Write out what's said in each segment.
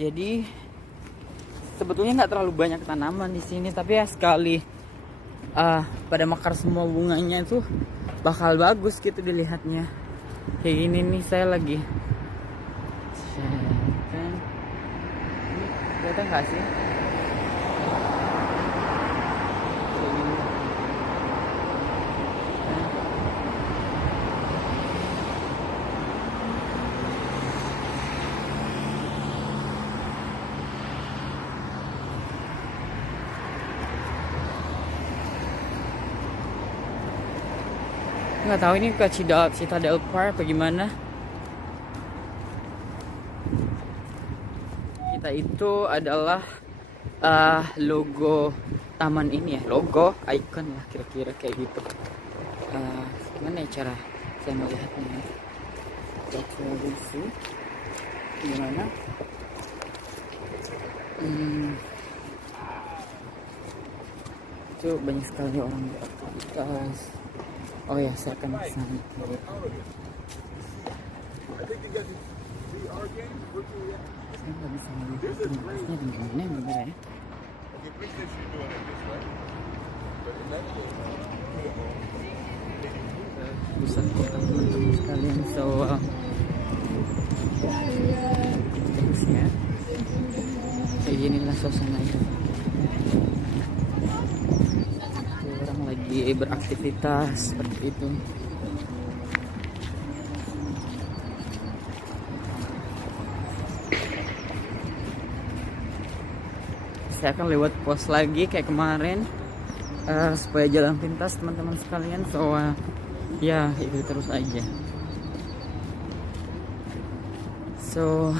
Jadi sebetulnya nggak terlalu banyak tanaman di sini, tapi ya sekali pada mekar semua bunganya itu bakal bagus gitu dilihatnya. Kayak gini nih, saya lagi ini kelihatan nggak sih? Nggak tahu ini ke Citadel Park apa gimana. Kita itu adalah logo taman ini ya, logo icon lah kira-kira kayak gitu. Gimana ya cara saya melihatnya? Gimana? Itu banyak sekali orang beraktivitas. Oh ya, saya akan ke sana. Saya nggak bisa melihat tempatnya di mana bener ya. Pusat kota teman-teman sekalian, so terus ya. Kayak ginilah suasananya. Orang lagi beraktivitas seperti itu. Saya akan lewat pos lagi kayak kemarin supaya jalan pintas teman-teman sekalian. So ya itu terus aja. So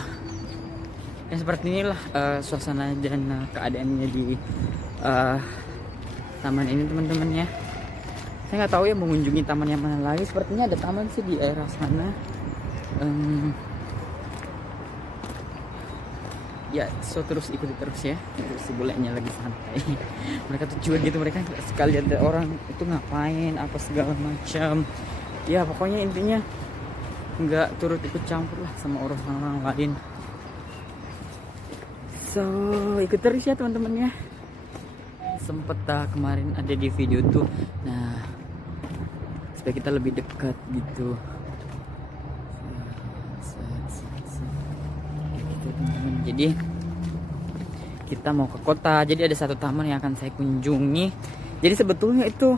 ya seperti inilah suasana dan keadaannya di taman ini teman-teman ya. Saya nggak tahu ya mengunjungi taman yang mana lagi. Sepertinya ada taman sih di daerah sana. Ya, so terus ikuti terus ya. Terus si bulenya lagi santai. Mereka tuh cuek gitu, mereka sekali ada orang itu ngapain apa segala macam. Ya pokoknya intinya nggak turut ikut campur lah sama orang-orang lain. So ikut terus ya teman-teman ya. Sempet kemarin ada di video tuh. Nah, supaya kita lebih dekat gitu. Teman-teman, jadi kita mau ke kota, jadi ada satu taman yang akan saya kunjungi. Jadi sebetulnya itu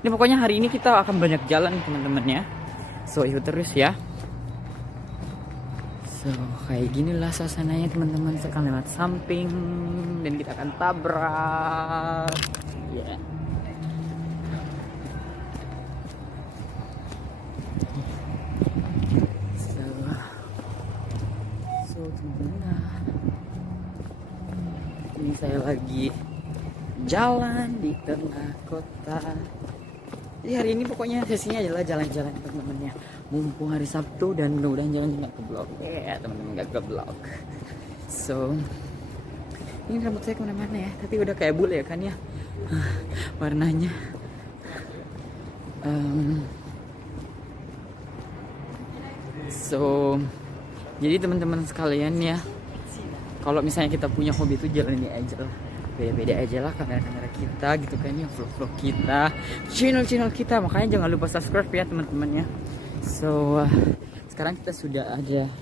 ini pokoknya hari ini kita akan banyak jalan teman-teman ya, so ikut terus ya. So kayak ginilah suasananya teman-teman. Saya akan lewat samping dan kita akan tabrak ya. Ini saya lagi jalan di tengah kota. Jadi hari ini pokoknya sesinya adalah jalan-jalan teman-teman ya. Mumpung hari Sabtu dan mudah-mudahan jalan nggak ke blok ya teman-teman, nggak ke blok. So ini rambut saya kemana-mana ya, tapi udah kayak bule ya kan ya warnanya. So jadi teman-teman sekalian ya, kalau misalnya kita punya hobi itu jalani aja lah, beda-beda aja lah kamera-kamera kita gitu kan ya, vlog-vlog kita, channel-channel kita. Makanya jangan lupa subscribe ya teman-teman ya. So sekarang kita sudah ada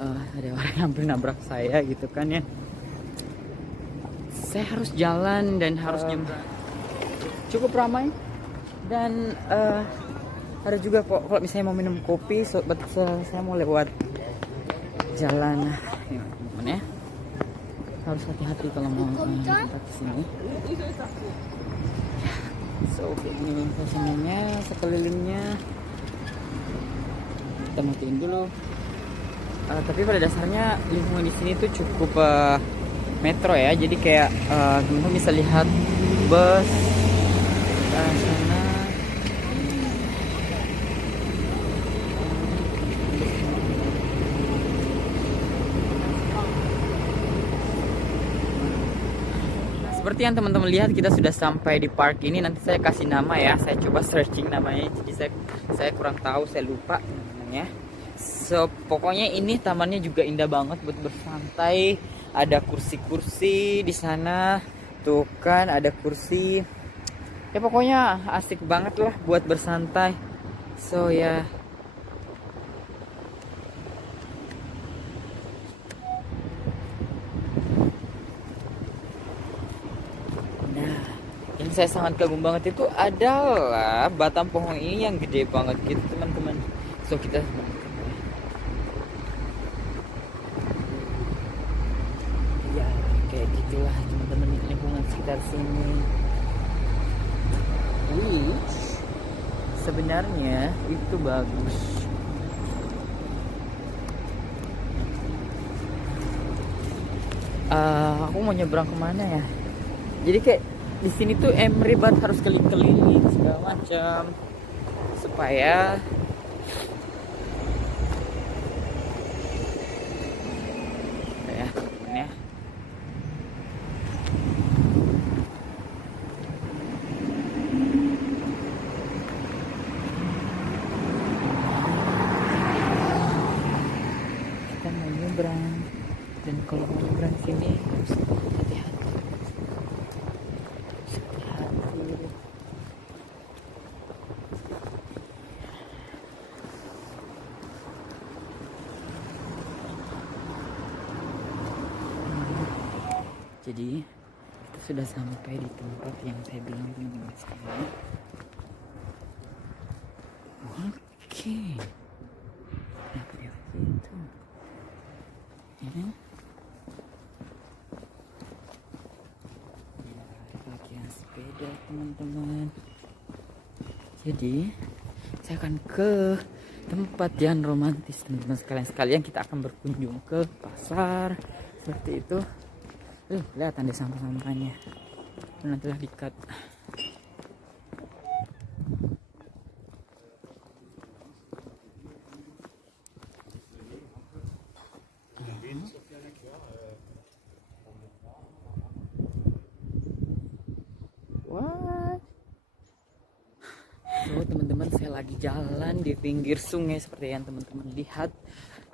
ada orang yang hampir nabrak saya gitu kan ya. Saya harus jalan dan harus nyebrang. Cukup ramai dan ada juga kalau misalnya mau minum kopi, saya mau lewat jalan teman-teman ya. Harus hati-hati kalau mau ke sini. So ini suasananya, sekelilingnya. Kita matiin dulu. Tapi pada dasarnya lingkungan di sini tuh cukup metro ya. Jadi kayak teman-teman bisa lihat bus sana. Seperti yang teman-teman lihat, kita sudah sampai di park ini. Nanti saya kasih nama ya. Saya coba searching namanya. Jadi saya kurang tahu, saya lupa namanya. So pokoknya ini tamannya juga indah banget buat bersantai. Ada kursi-kursi di sana. Tuh kan ada kursi. Ya pokoknya asik banget lah buat bersantai. So ya. Nah, yang saya sangat kagum banget itu adalah batang pohon ini yang gede banget gitu teman-teman. So kita ya kayak gitulah teman-teman lingkungan sekitar sini. Which sebenarnya itu bagus. Aku mau nyebrang kemana ya? Jadi kayak di sini tuh ribet harus keliling-keliling segala macam supaya ya temen ya. Kita mau nyebrang dan kalau mau nyebrang sini harus hati-hati. Jadi kita sudah sampai di tempat yang saya bilang teman-teman sekalian. Oke. Kenapa dia begitu? Ya. Bagian sepeda teman-teman. Jadi saya akan ke tempat yang romantis teman-teman sekalian. Kita akan berkunjung ke pasar seperti itu. Kelihatan deh sampah-sampahnya. Nantilah dikat. What? So teman-teman, saya lagi jalan di pinggir sungai seperti yang teman-teman lihat.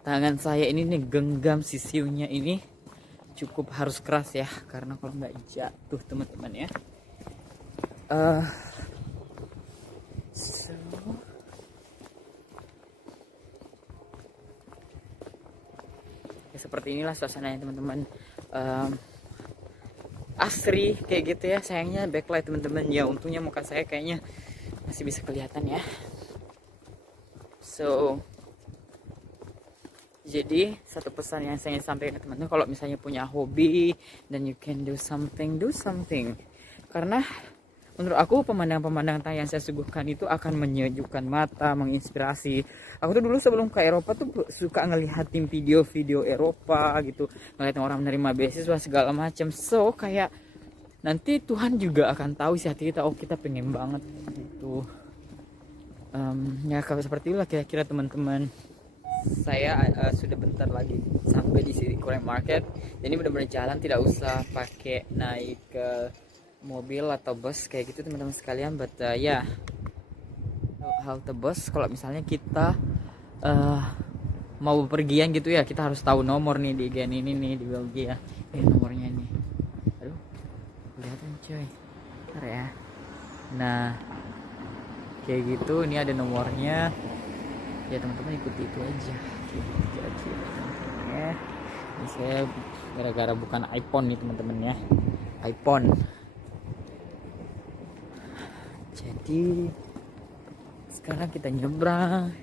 Tangan saya ini nih genggam sisiunya ini. Cukup harus keras ya, karena kalau nggak jatuh teman-teman ya. So, ya seperti inilah suasananya teman-teman. Asri kayak gitu ya. Sayangnya backlight teman-teman ya. Untungnya muka saya kayaknya masih bisa kelihatan ya. So jadi satu pesan yang saya ingin sampaikan ke teman-teman, kalau misalnya punya hobi dan you can do something. Karena menurut aku pemandangan-pemandangan yang saya suguhkan itu akan menyejukkan mata, menginspirasi. Aku tuh dulu sebelum ke Eropa tuh suka ngelihatin video-video Eropa gitu, ngeliatin orang menerima beasiswa segala macam. So kayak nanti Tuhan juga akan tahu isi hati kita, oh kita pengen banget gitu. Ya kalau seperti itulah kira-kira teman-teman. Saya sudah bentar lagi sampai di City Korean Market. Jadi benar-benar jalan, tidak usah pakai naik ke mobil atau bus kayak gitu teman-teman sekalian. But ya halte bus kalau misalnya kita mau pergian gitu ya, kita harus tahu nomor nih di gen ini nih di Belgia. Nomornya nih. Aduh, kelihatan coy. Bentar ya. Nah, kayak gitu, ini ada nomornya. Ya teman-teman ikuti itu aja. Jadi ya, ini saya gara-gara bukan iPhone nih teman-teman ya, iPhone. Jadi sekarang kita nyebrang.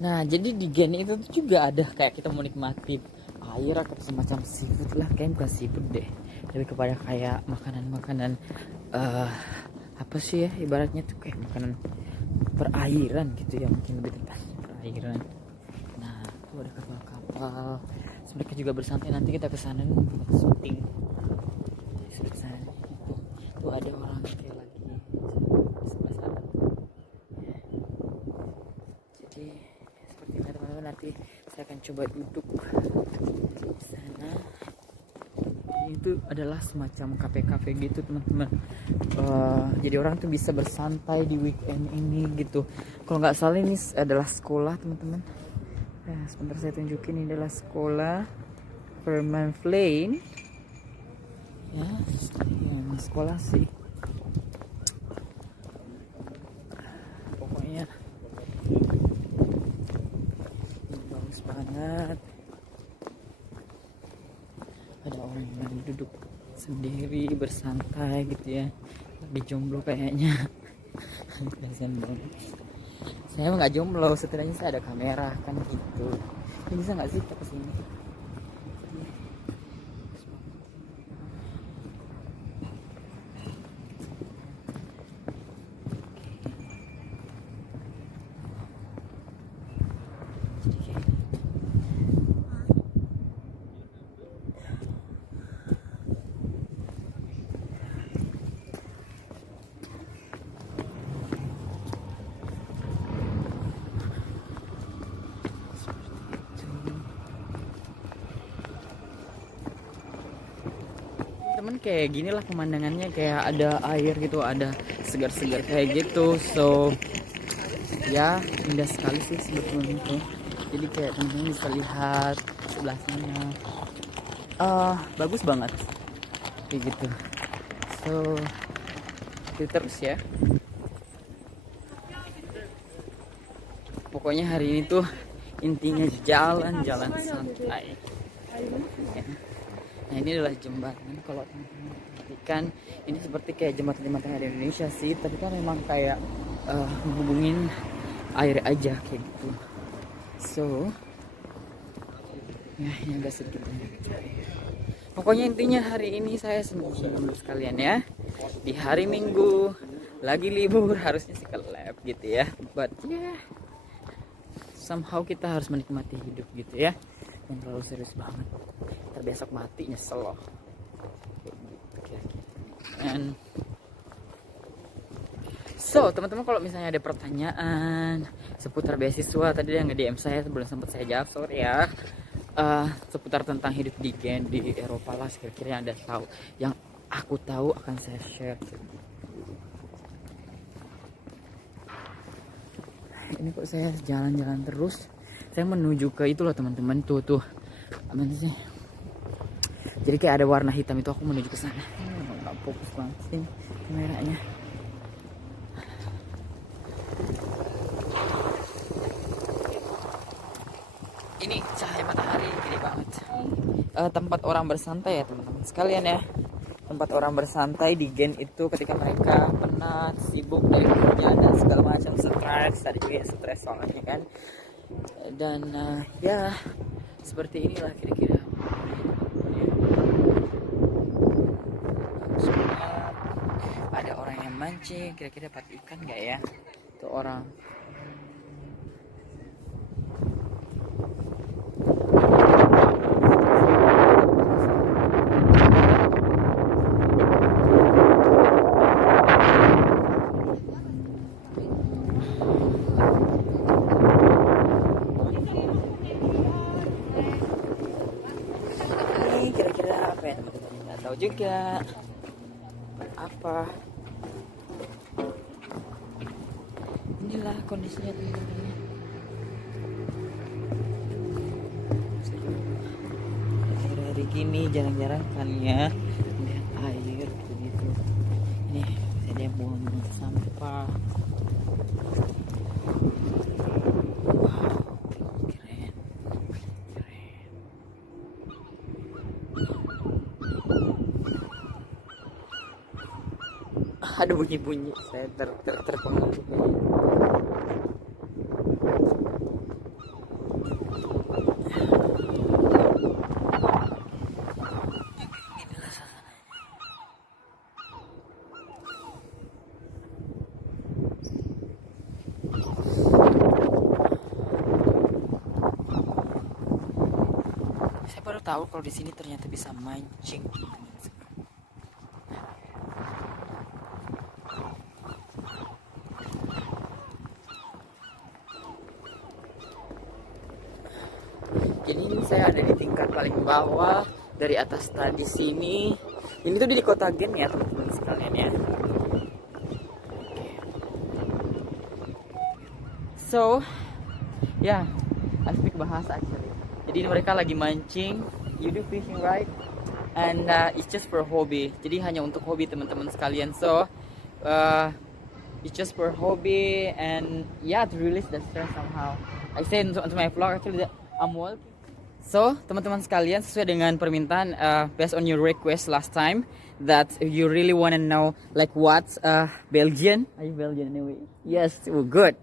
Nah jadi di gen itu tuh juga ada kayak kita mau nikmati air atau semacam seafood lah, kayak bukan seafood deh, lebih kepada kayak makanan-makanan apa sih ya, ibaratnya tuh kayak makanan perairan gitu ya, mungkin lebih tepatnya perairan. Nah tuh ada kapal-kapal, mereka juga bersantai. Nanti kita kesana buat syuting sebelah sana. Tuh ada orang kayak lagi di sebelah sana ya. Jadi seperti ini teman-teman, nanti saya akan coba duduk di sana. itu adalah semacam kafe-kafe gitu teman-teman. Jadi orang tuh bisa bersantai di weekend ini gitu. Kalau nggak salah ini adalah sekolah teman-teman. Sebentar saya tunjukin, ini adalah sekolah Vermont Plain. Ya, ini sekolah sih. Pokoknya ini bagus banget. Ada orang yang lagi duduk sendiri bersantai gitu ya, lagi jomblo kayaknya. Kasian banget. Saya nggak jomblo, setidaknya saya ada kamera kan gitu. Ini bisa nggak sih kita kesini? Temen kayak gini lah pemandangannya, kayak ada air gitu, ada segar-segar kayak gitu. So ya indah sekali sih sebetulnya itu. Jadi kayak temen-temen bisa lihat sebelah sana, bagus banget kayak gitu. So itu terus ya, pokoknya hari ini tuh intinya jalan-jalan santai ya. Nah ini adalah jembatan, kalau teman-teman perhatikan ini seperti kayak jembatan-jembatan di Indonesia sih, tapi kan memang kayak menghubungin air aja kayak gitu. So ya ini agak sedikit. Pokoknya intinya hari ini saya senang sekalian ya, di hari Minggu lagi libur, harusnya sih ke lab gitu ya, but ya somehow kita harus menikmati hidup gitu ya, yang terlalu serius banget terbesok mati nyesel loh. And so teman-teman, kalau misalnya ada pertanyaan seputar beasiswa tadi yang nge-DM saya belum sempat saya jawab, sorry ya. Seputar tentang hidup di Gen di Eropa lah, kira-kira yang Anda tahu, yang aku tahu akan saya share. Ini kok saya jalan-jalan terus, saya menuju ke itu loh teman-teman, tuh apa sih, jadi kayak ada warna hitam itu, aku menuju ke sana. Nggak fokus banget sih kameranya. Ini cahaya matahari gede banget. Tempat orang bersantai ya teman-teman sekalian ya, tempat orang bersantai di Gen itu ketika mereka penat, sibuk dari kerja dan segala macam, stres, tadi juga ya stres soalnya kan. Dan ya seperti inilah kira-kira. Ada orang yang mancing, kira-kira dapat ikan nggak ya tuh orang. Tahu juga apa, inilah kondisinya teman-teman. Hari gini jarang-jarang kan ya lihat air gitu. Ini saya buang sampah. Ada bunyi-bunyi, saya terpengaruh. Saya baru tahu kalau di sini ternyata bisa mancing. Jadi ini saya ada di tingkat paling bawah dari atas tadi sini. Ini tuh di kota Gen ya teman-teman sekalian ya. So, yeah, I speak bahasa actually. Jadi mereka lagi mancing. You do fishing right? And it's just for hobby. Jadi hanya untuk hobi teman-teman sekalian. So, it's just for hobby and yeah, to release the stress somehow. I say into my vlog actually that I'm walking. So, teman-teman sekalian, sesuai dengan permintaan based on your request last time that you really want to know like what's Belgian. Are you Belgian anyway? Yes, well, good.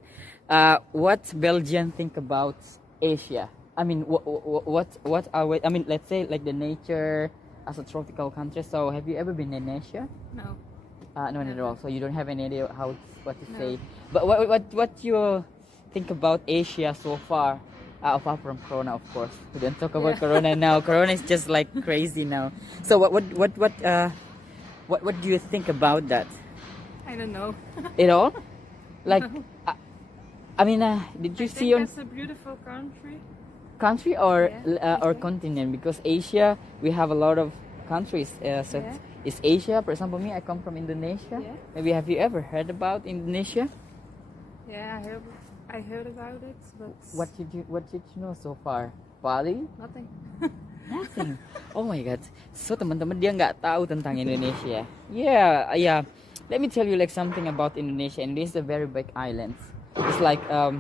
What Belgian think about Asia? I mean, what are I mean, let's say like the nature as a tropical country. So, have you ever been in Asia? No. No, not at all. So you don't have any idea what to say. But what you think about Asia so far? Apart from Corona, of course. We don't talk about Corona now. Corona is just like crazy now. So what do you think about that? I don't know. At all? Like, No. I mean, did you I see think on it's a beautiful country country. or Yeah, or okay. continent? Because Asia, we have a lot of countries. So Yeah. it's Asia. For example, me, I come from Indonesia. Yeah. Maybe have you ever heard about Indonesia? Yeah, I heard about it, but What did you know so far? Bali? nothing. Nothing. Oh my god. So teman-teman dia nggak tahu tentang Indonesia. Yeah. Let me tell you like something about Indonesia. Indonesia is a very big island. It's like 30,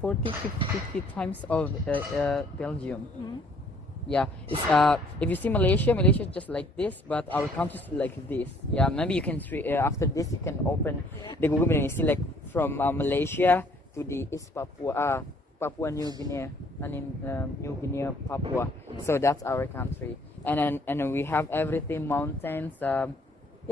40, 50 times of Belgium. Mhm. Yeah, it's if you see Malaysia is just like this, but our country is like this. Yeah, maybe you can after this you can open the Google Map and you see like from Malaysia to the East Papua, Papua New Guinea, and in New Guinea, Papua. So that's our country, and then we have everything, mountains. Yeah,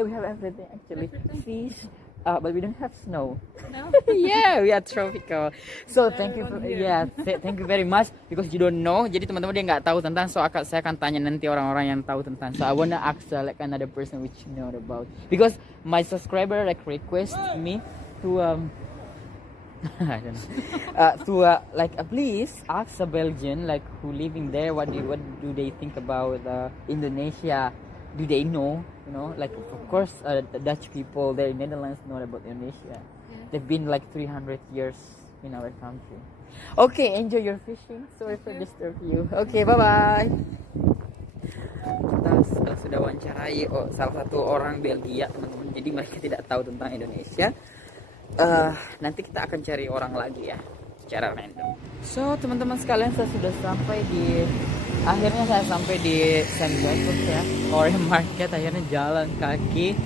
we have everything actually. Fish. But we don't have snow. No. Yeah, we are tropical. So thank you for Everyone here. thank you very much because you don't know. Jadi teman-teman dia nggak tahu tentang. So saya akan tanya nanti orang-orang yang tahu tentang. So I wanna ask like another person which know about because my subscriber like request me to I don't know like please ask a Belgian like who living there what do they think about Indonesia. Do they know? You know, like of course, the Dutch people there in Netherlands know about Indonesia. Yeah. They've been like 300 years in our country. Okay, enjoy your fishing. Sorry for disturb you. Okay, bye bye. Kita sudah wawancarai salah satu orang Belgia, teman-teman. Jadi mereka tidak tahu tentang Indonesia. Nanti kita akan cari orang lagi ya, secara random. So teman-teman sekalian, akhirnya saya sampai di St. Jacobs ya, Korean Market. Akhirnya jalan kaki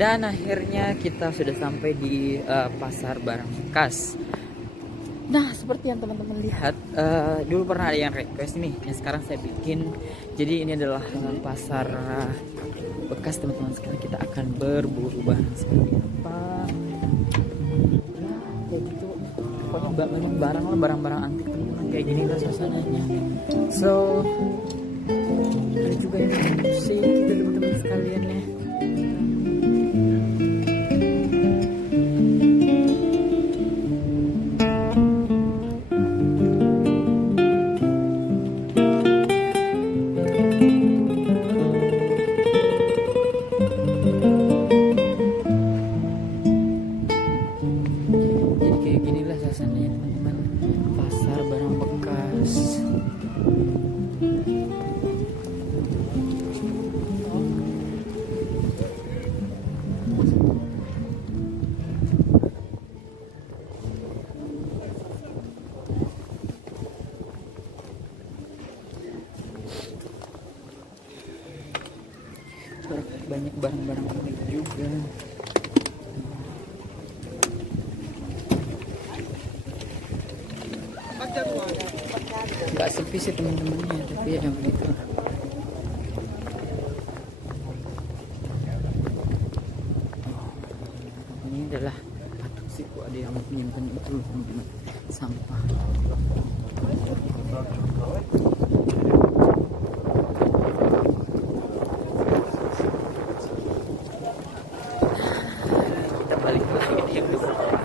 dan akhirnya kita sudah sampai di pasar barang bekas. Nah, seperti yang teman-teman lihat, dulu pernah ada yang request nih, yang sekarang saya bikin. Jadi ini adalah pasar bekas teman-teman sekalian. Kita akan berburu barang seperti apa? Nah, kayak gitu. Pokoknya banyak barang-barang antik teman-teman, kayak gini lah suasananya. So ada juga yang musik gitu teman-teman sekalian ya. Jadi kayak gini lah suasananya teman-teman, pasar barang bekas. Banyak barang-barang unik juga. Nggak sepi sih teman-temannya, tapi ada begitu. Ini adalah patung siku, ada yang menyimpan itu teman-teman, sampah. Kita balik lagi di belakang.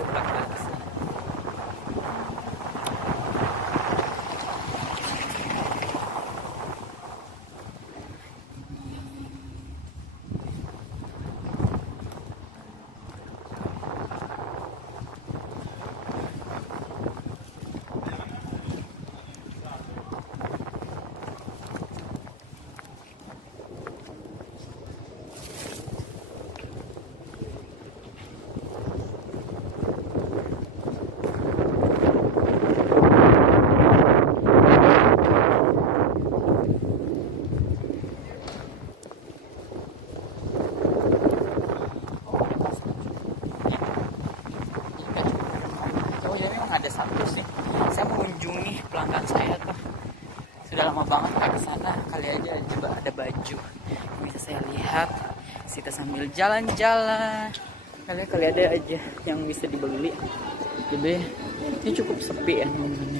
satu sih, saya mengunjungi pelanggan saya tuh. Sudah lama banget nggak ke sana. Kali aja coba ada baju bisa saya lihat. Kita sambil jalan-jalan. Kali ada aja yang bisa dibeli. Jadi ini cukup sepi ya teman-teman.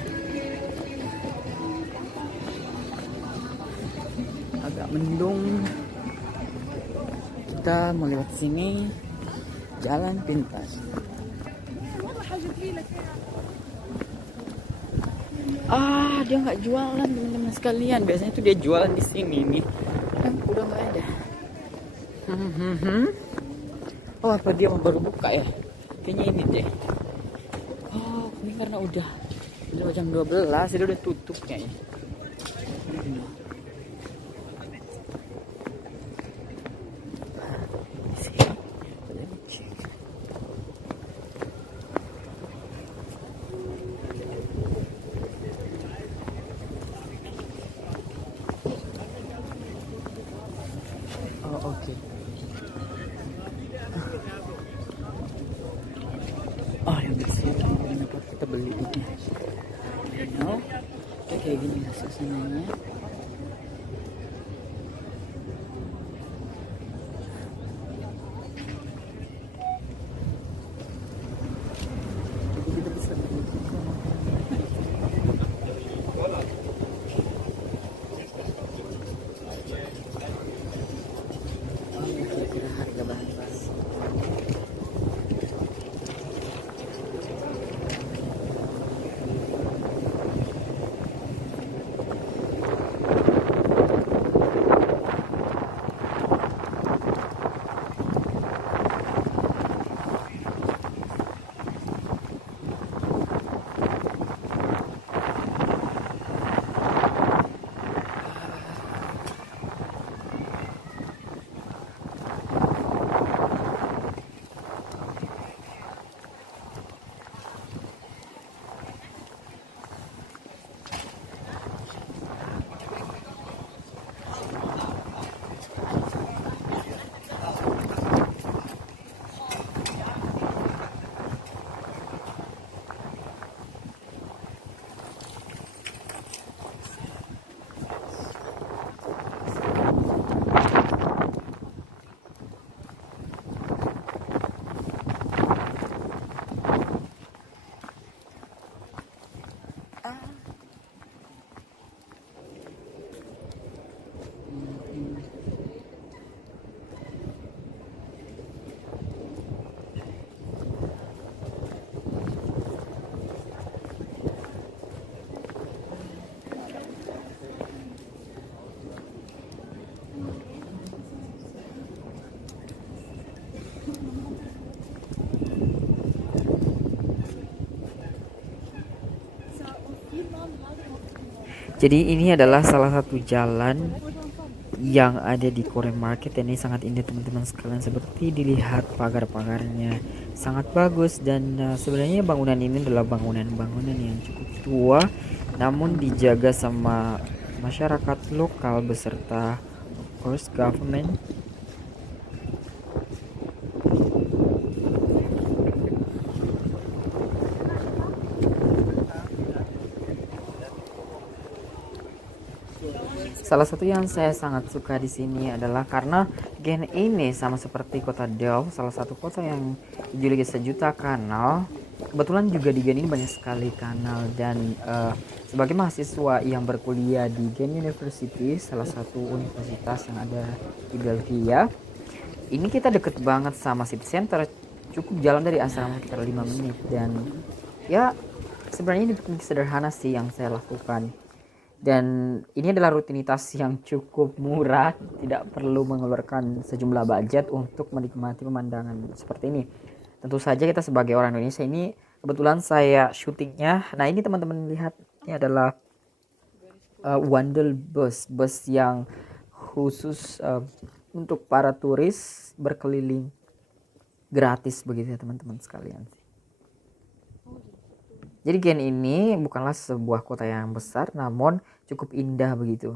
Agak mendung. Kita mau lewat sini, jalan pintas. Dia nggak jualan teman-teman sekalian. Biasanya tuh dia jualan di sini nih. Kan udah nggak ada. Oh, apa dia baru buka ya? Kayaknya ini deh. Oh, ini karena udah jam 12, dia udah tutup kayaknya. Oh, oke. Oh, yang bersih. Kenapa kita beli ini? No, kayak gini lah suasananya. Jadi kita bisa beli. Oh, ini kira-kira harga bahan-bahan. Jadi ini adalah salah satu jalan yang ada di Korea Market, dan ini sangat indah teman-teman sekalian. Seperti dilihat pagar-pagarnya sangat bagus, dan sebenarnya bangunan ini adalah bangunan yang cukup tua, namun dijaga sama masyarakat lokal beserta of course government. Salah satu yang saya sangat suka di sini adalah karena Gen ini sama seperti kota Daegu, salah satu kota yang dijuluki sejuta kanal. Kebetulan juga di Gen ini banyak sekali kanal, dan sebagai mahasiswa yang berkuliah di Gen University, salah satu universitas yang ada di Belgia, ini kita deket banget sama city center. Cukup jalan dari asrama sekitar 5 menit, dan ya sebenarnya ini piknik sederhana sih yang saya lakukan. Dan ini adalah rutinitas yang cukup murah, tidak perlu mengeluarkan sejumlah budget untuk menikmati pemandangan seperti ini. Tentu saja kita sebagai orang Indonesia, ini kebetulan saya syutingnya. Nah, ini teman-teman lihat, ini adalah Wandel bus yang khusus untuk para turis berkeliling gratis begitu ya teman-teman sekalian. Jadi Gen ini bukanlah sebuah kota yang besar, namun cukup indah begitu.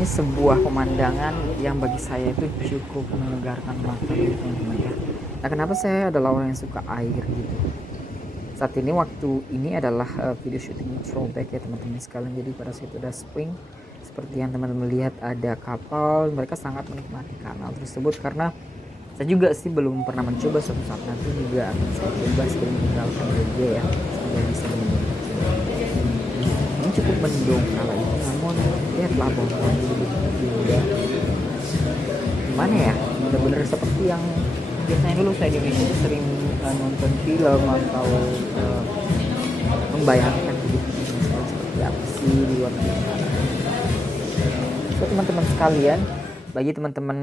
Ini sebuah pemandangan yang bagi saya itu cukup menyegarkan mata gitu teman-teman ya. Nah kenapa saya adalah orang yang suka air gitu. Saat ini waktu ini adalah video shooting throwback ya teman-teman sekalian. Jadi pada saat itu ada spring, seperti yang teman-teman lihat ada kapal, mereka sangat menikmati kanal tersebut karena saya juga sih belum pernah mencoba, suatu saat nanti juga akan saya coba sebelum meninggalkan Jogja ya, saya bisa menikmati. Ini cukup mendung kala ini, namun lihatlah pohon indah. Gimana ya, bener-bener seperti yang biasanya dulu saya di Indonesia sering nonton film atau membayangkan hidup saya seperti apa sih di luar sana. So teman-teman sekalian, bagi teman-teman